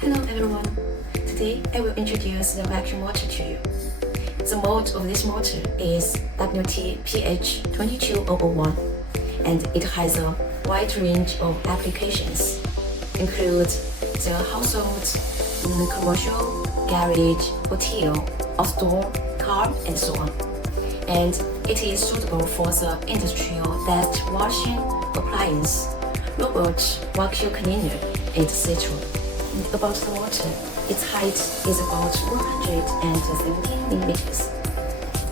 Hello everyone, today I will introduce the vacuum motor to you. The mode of this motor is WTPH22 and it has a wide range of applications, include the household, commercial, garage, hotel, outdoor, car, and so on. And it is suitable for the industrial dust washing appliance, robot vacuum cleaner, etc. About the motor, its height is about 117 millimeters,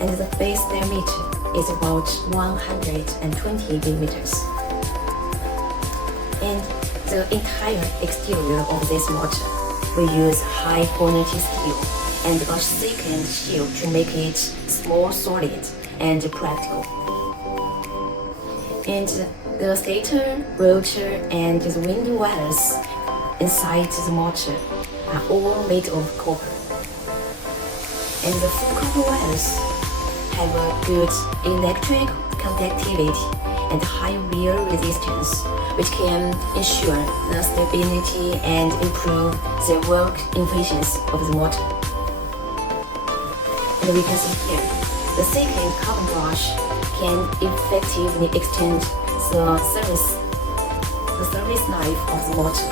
and the base diameter is about 120 millimeters. And the entire exterior of this motor will use high quality steel and a thickened shield to make it more solid and practical. And the stator, rotor, and the window wires inside the motor are all made of copper. And the full copper wires have a good electric conductivity and high wear resistance, which can ensure the stability and improve the work efficiency of the motor. And we can see here, the thickened carbon brush can effectively extend the service life of the motor.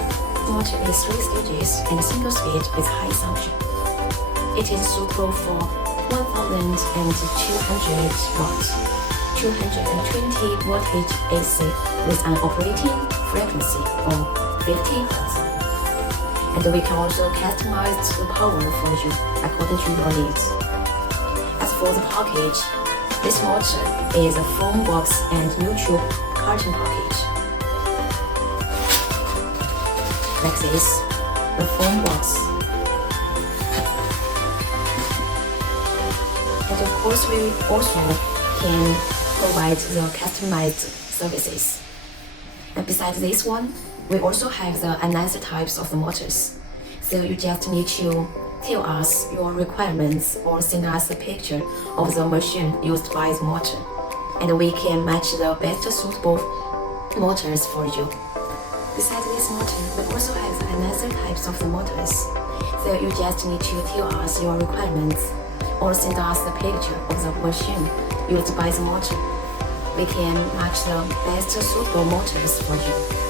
The motor is 3 stages and single speed with high suction. It is suitable for 1200 watts, 220 voltage AC with an operating frequency of 50 Hz. And we can also customize the power for you according to your needs. As for the package, this motor is a foam box and neutral carton package. Like this, the foam box. And of course, we also can provide the customized services. And besides this one, we also have the another types of the motors. So you just need to tell us your requirements or send us a picture of the machine used by the motor, and we can match the best suitable motors for you. Besides this motor, we also have another types of the motors. So you just need to tell us your requirements or send us a picture of the machine used by the motor. We can match the best suitable motors for you.